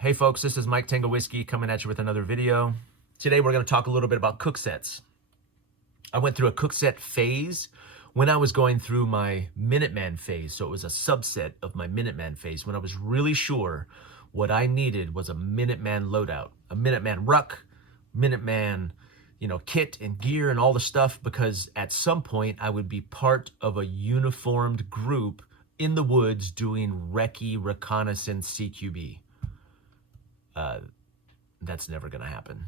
Hey folks, this is Mike Tango Whiskey coming at you with another video. Today we're going to talk a little bit about cook sets. I went through a cook set phase when I was going through my Minuteman phase. So it was a subset of my Minuteman phase when I was really sure what I needed was a Minuteman loadout, a Minuteman ruck, Minuteman, kit and gear and all the stuff, because at some point I would be part of a uniformed group in the woods doing recce reconnaissance CQB. That's never going to happen.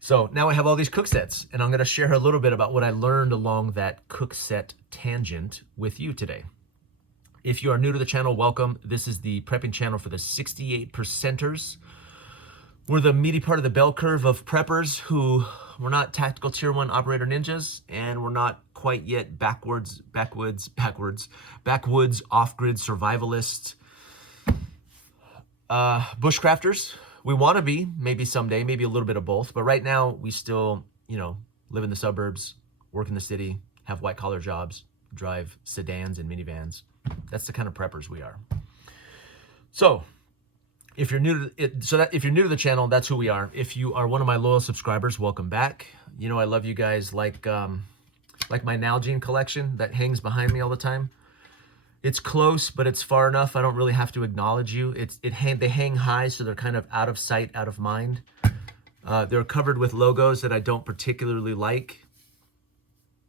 So now I have all these cook sets, and I'm going to share a little bit about what I learned along that cook set tangent with you today. If you are new to the channel, welcome. This is the prepping channel for the 68%ers. We're the meaty part of the bell curve of preppers who we're not tactical tier 1 operator ninjas, and we're not quite yet backwoods off-grid survivalists, bushcrafters. We want to be, maybe someday, maybe a little bit of both. But right now, we still, live in the suburbs, work in the city, have white-collar jobs, drive sedans and minivans. That's the kind of preppers we are. So, if you're new to if you're new to the channel, that's who we are. If you are one of my loyal subscribers, welcome back. I love you guys like my Nalgene collection that hangs behind me all the time. It's close, but it's far enough. I don't really have to acknowledge you. They hang high, so they're kind of out of sight, out of mind. They're covered with logos that I don't particularly like,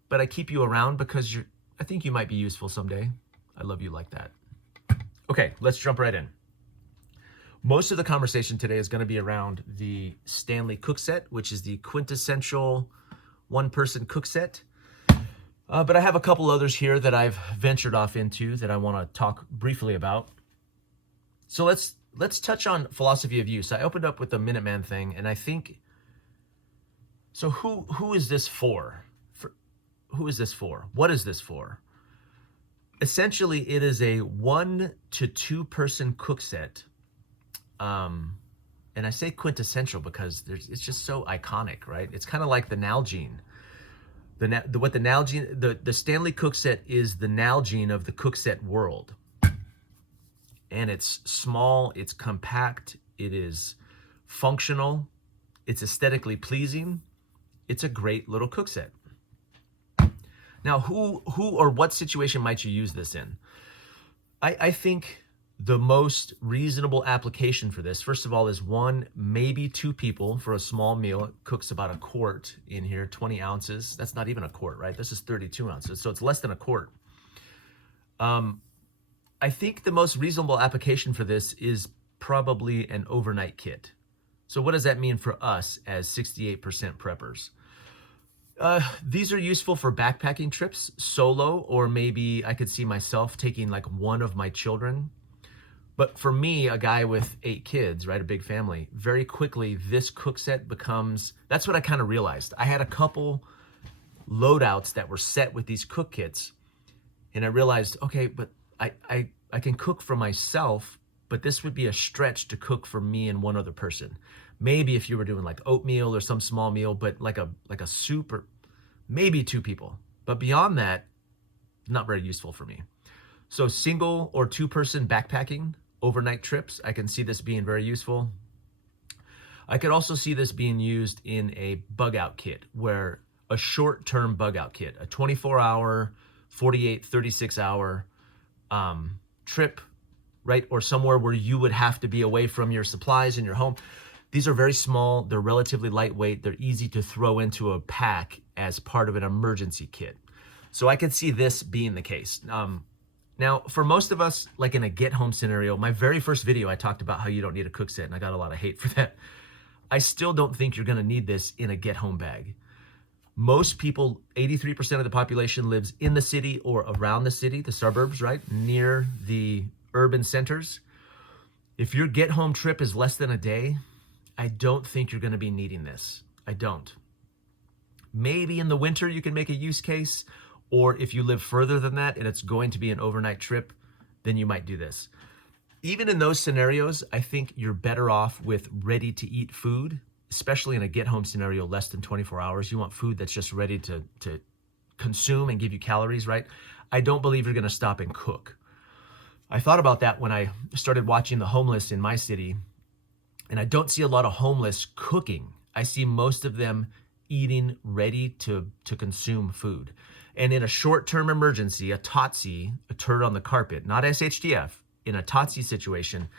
but I keep you around because I think you might be useful someday. I love you like that. Okay, let's jump right in. Most of the conversation today is going to be around the Stanley Cook set, which is the quintessential one-person cook set. But I have a couple others here that I've ventured off into that I want to talk briefly about. So let's touch on philosophy of use. I opened up with the Minuteman thing, and I think, so who is this for? Who is this for? What is this for? Essentially, it is a 1 to 2 person cook set. And I say quintessential because it's just so iconic, right? It's kind of like the Nalgene. The Stanley Cook set is the Nalgene of the cook set world. And it's small, it's compact, it is functional, it's aesthetically pleasing. It's a great little cook set. Now, who or what situation might you use this in? I think the most reasonable application for this, first of all, is 1, maybe 2 people for a small meal. It cooks about a quart in here, 20 ounces. That's not even a quart, right? This is 32 ounces, so it's less than a quart. I think the most reasonable application for this is probably an overnight kit. So what does that mean for us as 68% preppers? These are useful for backpacking trips, solo, or maybe I could see myself taking like one of my children. But for me, a guy with 8 kids, right, a big family, very quickly, this cook set becomes, that's what I kind of realized. I had a couple loadouts that were set with these cook kits, and I realized, okay, but I can cook for myself, but this would be a stretch to cook for me and one other person. Maybe if you were doing like oatmeal or some small meal, but like a soup, or maybe 2 people. But beyond that, not very useful for me. So single or 2-person backpacking, overnight trips, I can see this being very useful. I could also see this being used in a bugout kit, where a short-term bugout kit, a 24-hour, 48, 36-hour trip, right? Or somewhere where you would have to be away from your supplies in your home. These are very small, they're relatively lightweight, they're easy to throw into a pack as part of an emergency kit. So I could see this being the case. Now, for most of us, like in a get-home scenario, my very first video, I talked about how you don't need a cook set, and I got a lot of hate for that. I still don't think you're gonna need this in a get-home bag. Most people, 83% of the population lives in the city or around the city, the suburbs, right? Near the urban centers. If your get-home trip is less than a day, I don't think you're gonna be needing this. I don't. Maybe in the winter you can make a use case, or if you live further than that and it's going to be an overnight trip, then you might do this. Even in those scenarios, I think you're better off with ready-to-eat food, especially in a get-home scenario less than 24 hours. You want food that's just ready to consume and give you calories, right? I don't believe you're gonna stop and cook. I thought about that when I started watching the homeless in my city, and I don't see a lot of homeless cooking. I see most of them eating ready to consume food. And in a short-term emergency, a TOTC, a turd on the carpet, not SHTF, in a TOTC situation,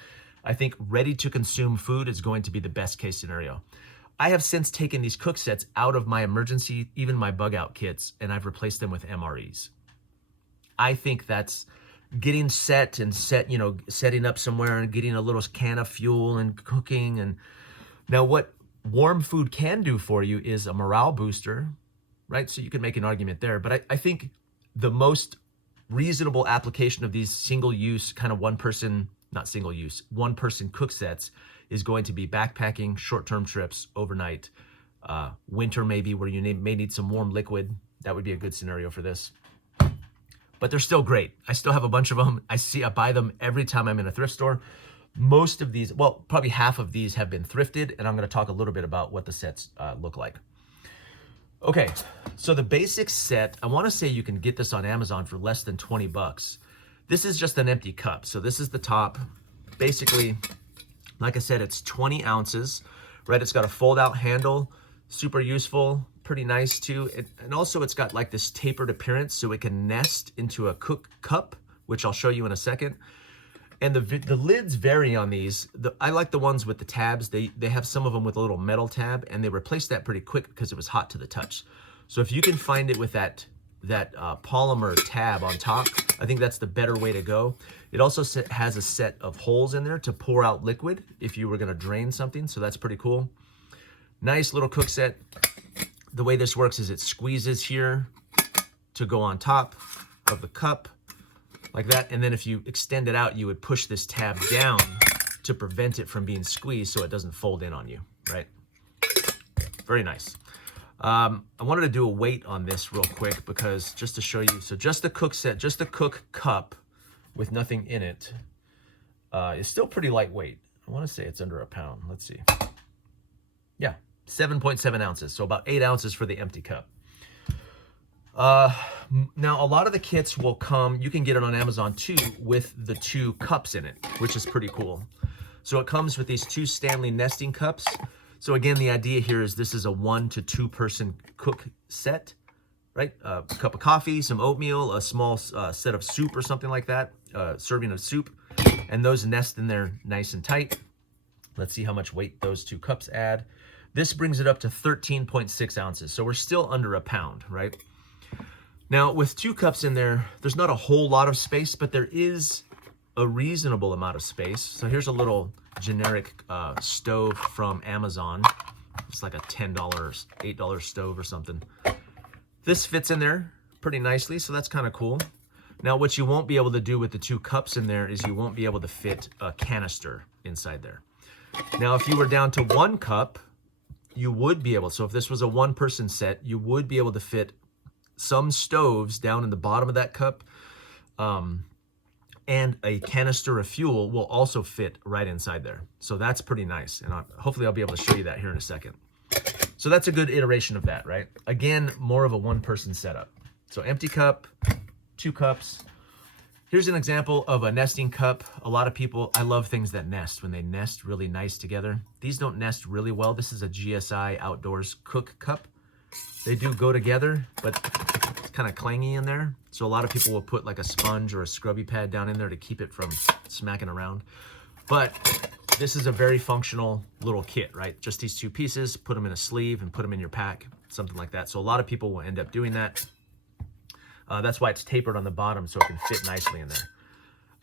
I think ready to consume food is going to be the best case scenario. I have since taken these cook sets out of my emergency, even my bug out kits, and I've replaced them with MREs. I think that's getting setting up somewhere and getting a little can of fuel and cooking. And now what warm food can do for you is a morale booster, right? So you can make an argument there. But I think the most reasonable application of these single-use kind of one-person cook sets is going to be backpacking, short-term trips, overnight, winter maybe, where you may need some warm liquid. That would be a good scenario for this. But they're still great. I still have a bunch of them. I buy them every time I'm in a thrift store. Most of these, well, probably half of these have been thrifted, and I'm going to talk a little bit about what the sets look like. Okay, so the basic set, I want to say you can get this on Amazon for less than 20 bucks. This is just an empty cup. So this is the top. Basically, like I said, it's 20 ounces, right? It's got a fold-out handle, super useful, pretty nice too. And also it's got like this tapered appearance so it can nest into a cook cup, which I'll show you in a second. And the lids vary on these. I like the ones with the tabs. They have some of them with a little metal tab, and they replaced that pretty quick because it was hot to the touch. So if you can find it with that polymer tab on top, I think that's the better way to go. It also has a set of holes in there to pour out liquid if you were gonna drain something, so that's pretty cool. Nice little cook set. The way this works is it squeezes here to go on top of the cup, like that. And then if you extend it out, you would push this tab down to prevent it from being squeezed so it doesn't fold in on you, right? Very nice. I wanted to do a weight on this real quick because just to show you, so just the cook set, just the cook cup with nothing in it is still pretty lightweight. I want to say it's under a pound. Let's see. Yeah, 7.7 ounces, so about 8 ounces for the empty cup. Now, a lot of the kits will come, you can get it on Amazon too, with the 2 cups in it, which is pretty cool. So it comes with these 2 Stanley nesting cups. So again, the idea here is this is a 1 to 2 person cook set, right? A cup of coffee, some oatmeal, a small set of soup or something like that, serving of soup, and those nest in there nice and tight. Let's see how much weight those 2 cups add. This brings it up to 13.6 ounces. So we're still under a pound, right? Now with 2 cups in there, there's not a whole lot of space, but there is a reasonable amount of space. So here's a little generic stove from Amazon. It's like a $10, $8 stove or something. This fits in there pretty nicely, so that's kind of cool. Now what you won't be able to do with the 2 cups in there is you won't be able to fit a canister inside there. Now if you were down to 1 cup, you would be able, so if this was a 1-person set, you would be able to fit some stoves down in the bottom of that cup, and a canister of fuel will also fit right inside there. So that's pretty nice, and hopefully I'll be able to show you that here in a second. So that's a good iteration of that, right? Again, more of a 1-person setup. So empty cup, 2 cups. Here's an example of a nesting cup. A lot of people, I love things that nest, when they nest really nice together. These don't nest really well. This is a GSI Outdoors Cook Cup. They do go together, but it's kind of clangy in there. So a lot of people will put like a sponge or a scrubby pad down in there to keep it from smacking around. But this is a very functional little kit, right? Just these 2 pieces, put them in a sleeve and put them in your pack, something like that. So a lot of people will end up doing that. That's why it's tapered on the bottom so it can fit nicely in there.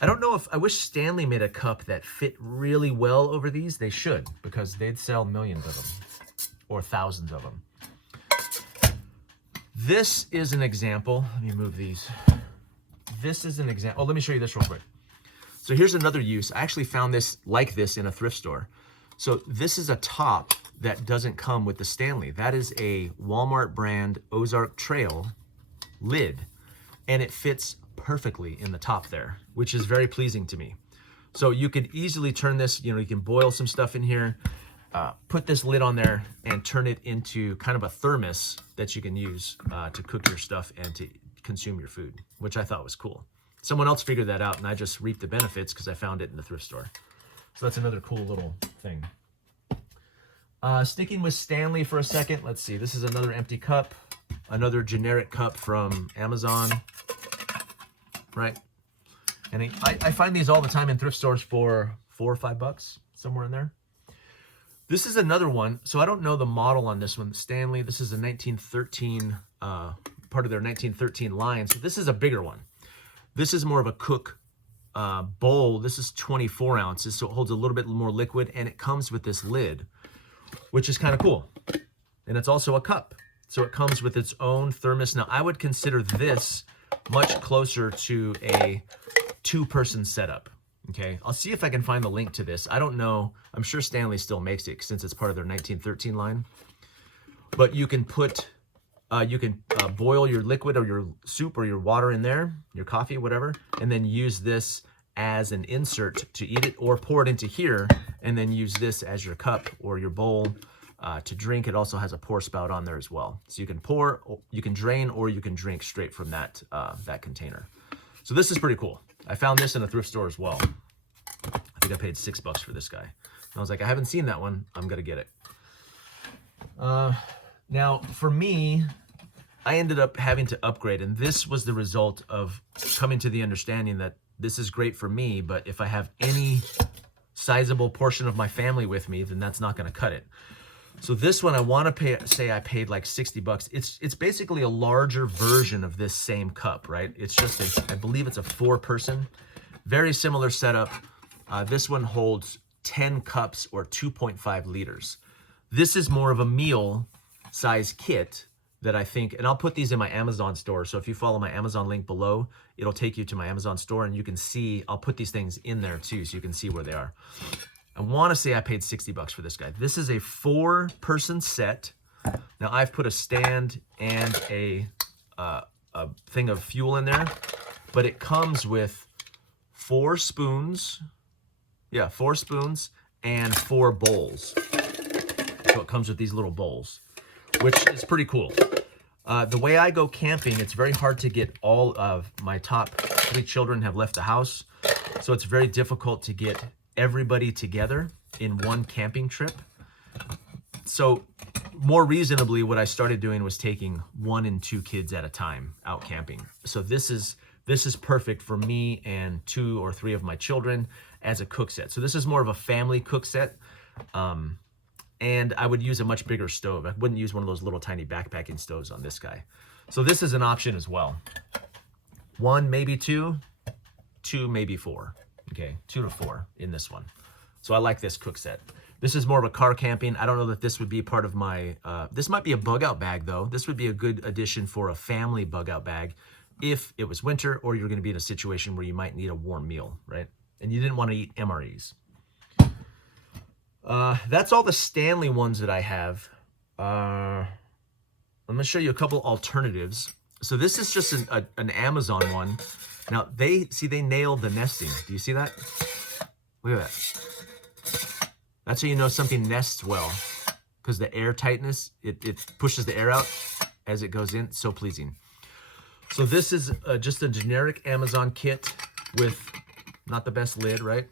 I don't know if, I wish Stanley made a cup that fit really well over these. They should, because they'd sell millions of them or thousands of them. This is an example. Let me move these. This is an example. Oh, let me show you this real quick. So here's another use. I actually found this like this in a thrift store. So this is a top that doesn't come with the Stanley. That is a Walmart brand Ozark Trail lid, and it fits perfectly in the top there, which is very pleasing to me. So you could easily turn this, you can boil some stuff in here, put this lid on there and turn it into kind of a thermos that you can use to cook your stuff and to consume your food, which I thought was cool. Someone else figured that out, and I just reaped the benefits because I found it in the thrift store. So that's another cool little thing. Sticking with Stanley for a second, let's see. This is another empty cup, another generic cup from Amazon, right? And I find these all the time in thrift stores for $4 or $5, somewhere in there. This is another one. So I don't know the model on this one. Stanley, this is a 1913, part of their 1913 line. So this is a bigger one. This is more of a Cook bowl. This is 24 ounces, so it holds a little bit more liquid, and it comes with this lid, which is kind of cool. And it's also a cup. So it comes with its own thermos. Now, I would consider this much closer to a 2-person setup. Okay, I'll see if I can find the link to this. I don't know. I'm sure Stanley still makes it since it's part of their 1913 line. But you can put, boil your liquid or your soup or your water in there, your coffee, whatever, and then use this as an insert to eat it, or pour it into here and then use this as your cup or your bowl to drink. It also has a pour spout on there as well. So you can pour, you can drain, or you can drink straight from that, that container. So this is pretty cool. I found this in a thrift store as well. I think I paid $6 for this guy. And I was like, I haven't seen that one. I'm going to get it. Now, for me, I ended up having to upgrade. And this was the result of coming to the understanding that this is great for me, but if I have any sizable portion of my family with me, then that's not going to cut it. So this one, I want to say I paid like $60. It's basically a larger version of this same cup, right? It's just I believe it's a 4-person, very similar setup. This one holds 10 cups or 2.5 liters. This is more of a meal size kit that I think, and I'll put these in my Amazon store. So if you follow my Amazon link below, it'll take you to my Amazon store, and you can see, I'll put these things in there too, so you can see where they are. I want to say I paid $60 for this guy. This is a 4-person set. Now I've put a stand and a thing of fuel in there, but it comes with 4 spoons. Yeah, 4 spoons and 4 bowls. So it comes with these little bowls, which is pretty cool. The way I go camping, it's very hard to get all of my top 3 children have left the house. So it's very difficult to get everybody together in one camping trip. So more reasonably, what I started doing was taking 1 and 2 kids at a time out camping. So this is perfect for me and 2 or 3 of my children as a cook set. So this is more of a family cook set. And I would use a much bigger stove. I wouldn't use one of those little tiny backpacking stoves on this guy. So this is an option as well. 1, maybe 2, 2, maybe 4. Okay, 2 to 4 in this one. So I like this cook set. This is more of a car camping. I don't know that this would be part of my, this might be a bug out bag though. This would be a good addition for a family bug out bag if it was winter or you're gonna be in a situation where you might need a warm meal, right? And you didn't wanna eat MREs. That's all the Stanley ones that I have. I'm gonna show you a couple alternatives. So this is just an Amazon one. Now they nailed the nesting. Do you see that? Look at that. That's how you know something nests well, because the air tightness, it pushes the air out as it goes in. It's so pleasing. So this is just a generic Amazon kit with not the best lid, right?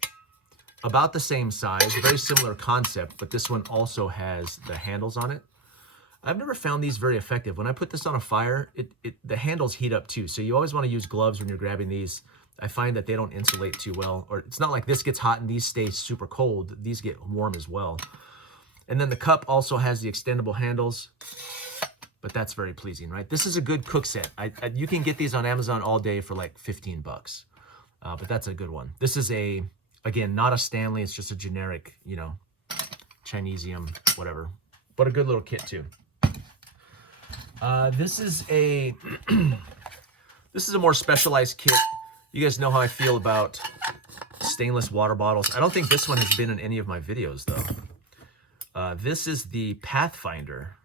About the same size, very similar concept, but this one also has the handles on it. I've never found these very effective. When I put this on a fire, the handles heat up too. So you always want to use gloves when you're grabbing these. I find that they don't insulate too well, or it's not like this gets hot and these stay super cold. These get warm as well. And then the cup also has the extendable handles, but that's very pleasing, right? This is a good cook set. You can get these on Amazon all day for like $15, but that's a good one. This is again, not a Stanley. It's just a generic, you know, Chinesium, whatever, but a good little kit too. This is a more specialized kit. You guys know how I feel about stainless water bottles. I don't think this one has been in any of my videos though. This is the Pathfinder.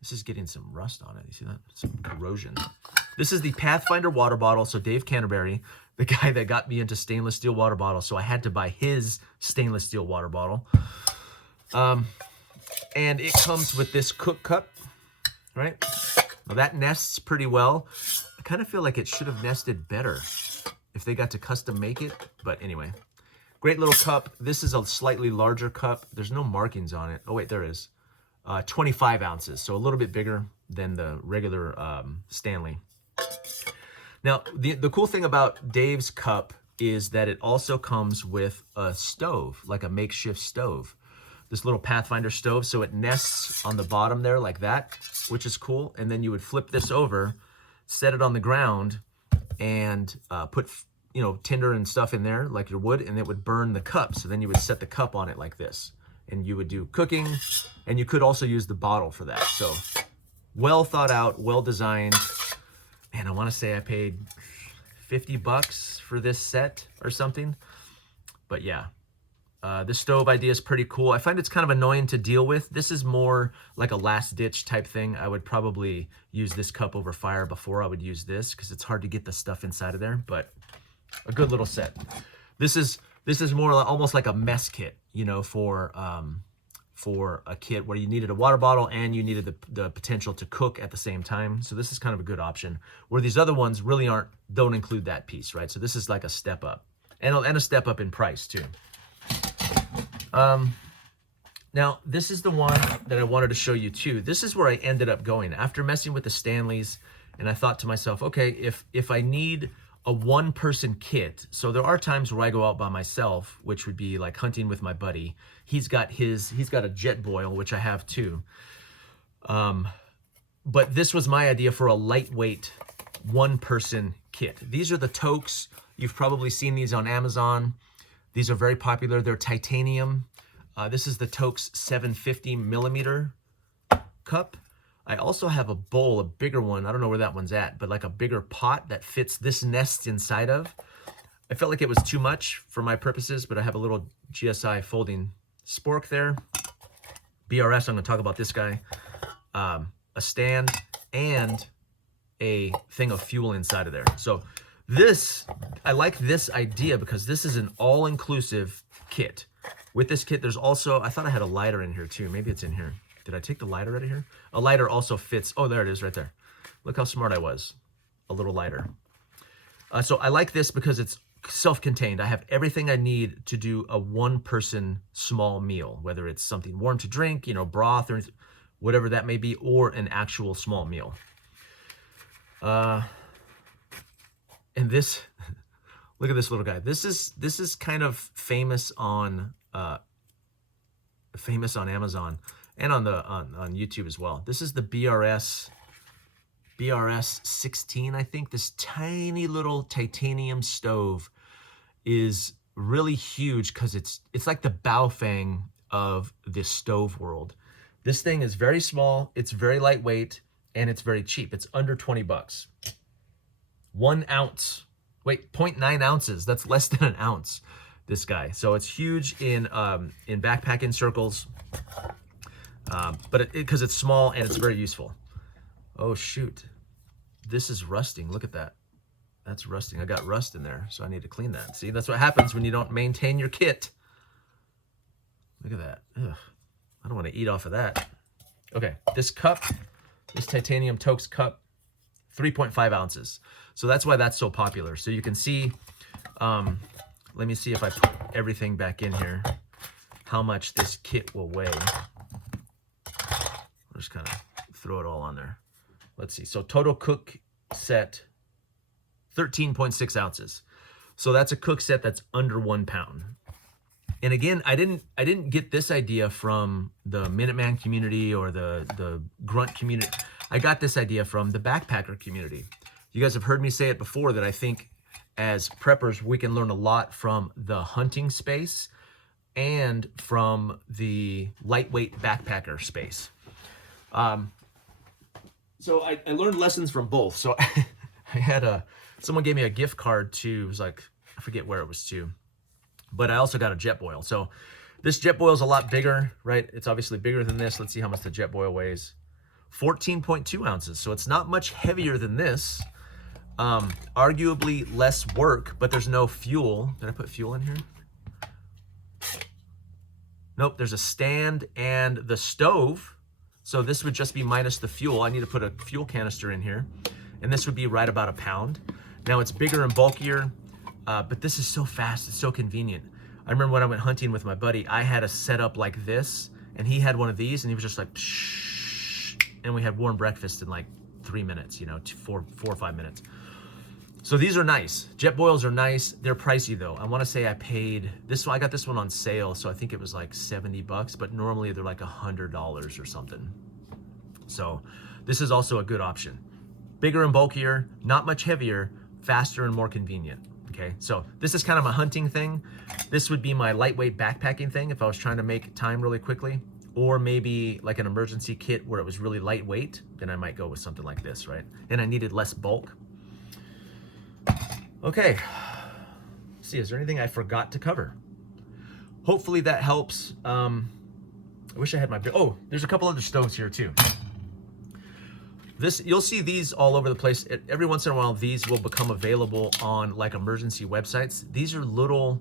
This is getting some rust on it. You see that? Some corrosion. This is the Pathfinder water bottle. So Dave Canterbury, the guy that got me into stainless steel water bottles, so I had to buy his stainless steel water bottle. And it comes with this cook cup, right? Now that nests pretty well. I kind of feel like it should have nested better. if they got to custom make it, but anyway. Great little cup. This is a slightly larger cup. There's no markings on it. Oh wait, there is. 25 ounces, so a little bit bigger than the regular Stanley. Now, the cool thing about Dave's cup is that it also comes with a stove, like a makeshift stove. This little Pathfinder stove, so it nests on the bottom there like that, which is cool. And then you would flip this over, set it on the ground, and put tinder and stuff in there like your wood, and it would burn the cup. So then you would set the cup on it like this, and you would do cooking, and you could also use the bottle for that. So well thought out, well designed. And I want to say I paid $50 for this set or something. But yeah, this stove idea is pretty cool. I find it's kind of annoying to deal with. This is more like a last ditch type thing. I would probably use this cup over fire before I would use this, because it's hard to get the stuff inside of there, but a good little set. This is more almost like a mess kit, for a kit where you needed a water bottle and you needed the potential to cook at the same time. So this is kind of a good option, where these other ones really don't include that piece, right? So this is like a step up, and a step up in price too. Now this is the one that I wanted to show you too. This is where I ended up going after messing with the Stanleys, and I thought to myself, okay, if I need a one-person kit, so there are times where I go out by myself, which would be like hunting with my buddy. He's got a jet boil, which I have too. But this was my idea for a lightweight one-person kit. These are the toques. You've probably seen these on Amazon. These are very popular. They're titanium. This is the Toques 750 millimeter cup. I also have a bowl, a bigger one. I don't know where that one's at, but like a bigger pot that fits this nest inside of. I felt like it was too much for my purposes, but I have a little GSI folding spork there. BRS, I'm gonna talk about this guy. A stand and a thing of fuel inside of there. So I like this idea because this is an all-inclusive kit. With this kit, there's also, I thought I had a lighter in here too. Maybe it's in here. Did I take the lighter out of here? A lighter also fits. Oh, there it is right there. Look how smart I was. A little lighter. So I like this because it's self-contained. I have everything I need to do a one-person small meal, whether it's something warm to drink, broth or whatever that may be, or an actual small meal. And this, look at this little guy. This is kind of famous on Amazon and on YouTube as well. This is the BRS 16, I think. This tiny little titanium stove is really huge because it's like the Baofeng of this stove world. This thing is very small, it's very lightweight, and it's very cheap. It's under 20 bucks. 1 ounce. Wait, 0.9 ounces. That's less than an ounce, this guy. So it's huge in backpacking circles, but because it's small and it's very useful. Oh shoot, this is rusting. Look at that. That's rusting. I got rust in there, so I need to clean that. See, that's what happens when you don't maintain your kit. Look at that. Ugh. I don't want to eat off of that. Okay, this cup, this titanium Toques cup, 3.5 ounces. So that's why that's so popular. So you can see, let me see if I put everything back in here, how much this kit will weigh. I'll just kind of throw it all on there. Let's see. So total cook set, 13.6 ounces. So that's a cook set that's under 1 pound. And again, I didn't get this idea from the Minuteman community or the grunt community. I got this idea from the backpacker community. You guys have heard me say it before that I think as preppers, we can learn a lot from the hunting space and from the lightweight backpacker space. So I learned lessons from both. So I had someone gave me a gift card to, it was like, I forget where it was to, but I also got a jet boil. So this jet boil is a lot bigger, right? It's obviously bigger than this. Let's see how much the jet boil weighs. 14.2 ounces. So it's not much heavier than this. Arguably less work, but there's no fuel. Did I put fuel in here? Nope, there's a stand and the stove. So this would just be minus the fuel. I need to put a fuel canister in here. And this would be right about 1 pound. Now it's bigger and bulkier. But this is so fast, it's so convenient. I remember when I went hunting with my buddy, I had a setup like this, and he had one of these, and he was just like, psh, and we had warm breakfast in like 3 minutes, you know, 4 or 5 minutes. So these are nice. Jet boils are nice. They're pricey though. I want to say I paid this one. I got this one on sale, so I think it was like $70, but normally they're like $100 or something. So this is also a good option. Bigger and bulkier, not much heavier, faster and more convenient. Okay, so this is kind of a hunting thing. This would be my lightweight backpacking thing if I was trying to make time really quickly, or maybe like an emergency kit where it was really lightweight, then I might go with something like this, right? And I needed less bulk. Okay, let's see, is there anything I forgot to cover? Hopefully that helps. I wish I had my, oh, there's a couple other stoves here too. This, you'll see these all over the place. Every once in a while, these will become available on like emergency websites. These are little,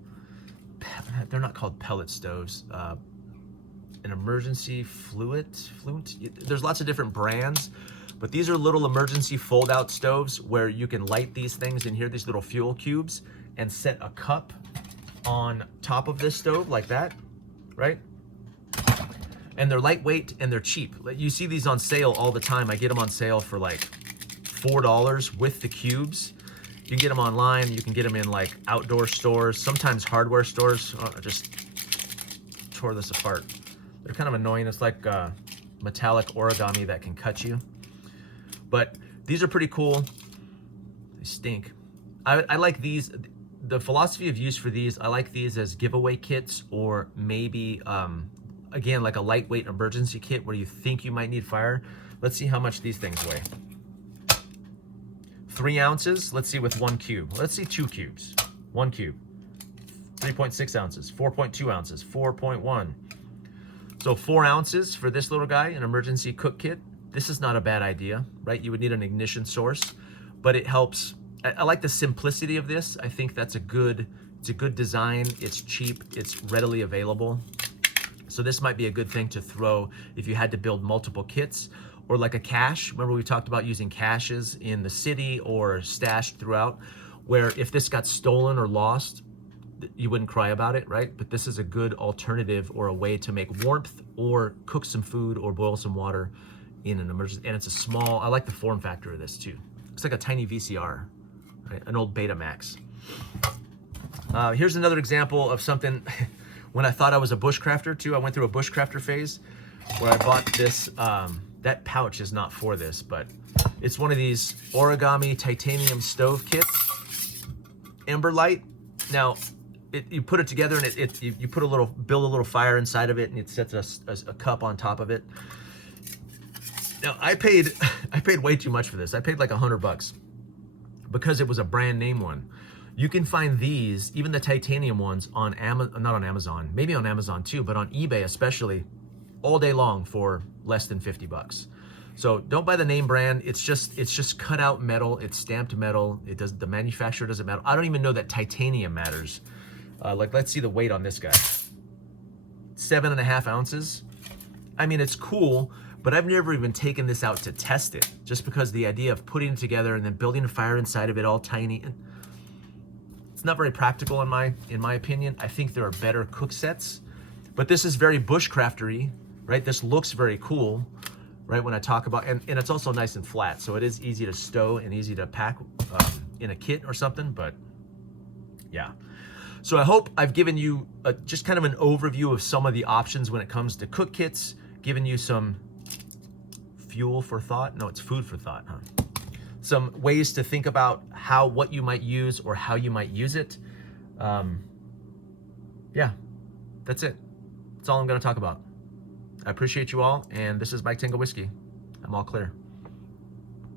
they're not called pellet stoves. An emergency fluent. There's lots of different brands, but these are little emergency fold-out stoves where you can light these things in here, these little fuel cubes, and set a cup on top of this stove like that, right? And they're lightweight and they're cheap. You see these on sale all the time. I get them on sale for like $4 with the cubes. You can get them online. You can get them in like outdoor stores, sometimes hardware stores. Oh, I just tore this apart. They're kind of annoying. It's like metallic origami that can cut you. But these are pretty cool. They stink. I like these. The philosophy of use for these, I like these as giveaway kits, or maybe, again, like a lightweight emergency kit where you think you might need fire. Let's see how much these things weigh. 3 ounces. Let's see with 1 cube. Let's see 2 cubes. 1 cube. 3.6 ounces. 4.2 ounces. 4.1. So 4 ounces for this little guy, an emergency cook kit. This is not a bad idea, right? You would need an ignition source, but it helps. I like the simplicity of this. I think that's it's a good design. It's cheap. It's readily available. So this might be a good thing to throw if you had to build multiple kits, or like a cache. Remember we talked about using caches in the city or stashed throughout, where if this got stolen or lost, you wouldn't cry about it, right? But this is a good alternative or a way to make warmth or cook some food or boil some water in an emergency. And it's a small, I like the form factor of this too. It's like a tiny VCR, right? An old Betamax. Here's another example of something. When I thought I was a bushcrafter too, I went through a bushcrafter phase where I bought this, that pouch is not for this, but it's one of these origami titanium stove kits, Ember Light. Now, you put it together and you put build a little fire inside of it, and it sets a cup on top of it. Now, I paid way too much for this. I paid like $100 because it was a brand name one. You can find these, even the titanium ones, on Amazon, not on Amazon, maybe on Amazon too, but on eBay especially, all day long for less than $50. So don't buy the name brand. It's just cut out metal. It's stamped metal. The manufacturer doesn't matter. I don't even know that titanium matters. Like, let's see the weight on this guy. 7.5 ounces. I mean, it's cool, but I've never even taken this out to test it, just because the idea of putting it together and then building a fire inside of it all tiny, it's not very practical in my opinion. I think there are better cook sets, but this is very bushcraftery, right? This looks very cool, right? When I talk about, and it's also nice and flat, so it is easy to stow and easy to pack in a kit or something, but yeah. So I hope I've given you just kind of an overview of some of the options when it comes to cook kits, given you some fuel for thought. No, it's food for thought, huh? Some ways to think about what you might use or how you might use it. Yeah, that's it. That's all I'm going to talk about. I appreciate you all, and this is Mike Tango Whiskey. I'm all clear.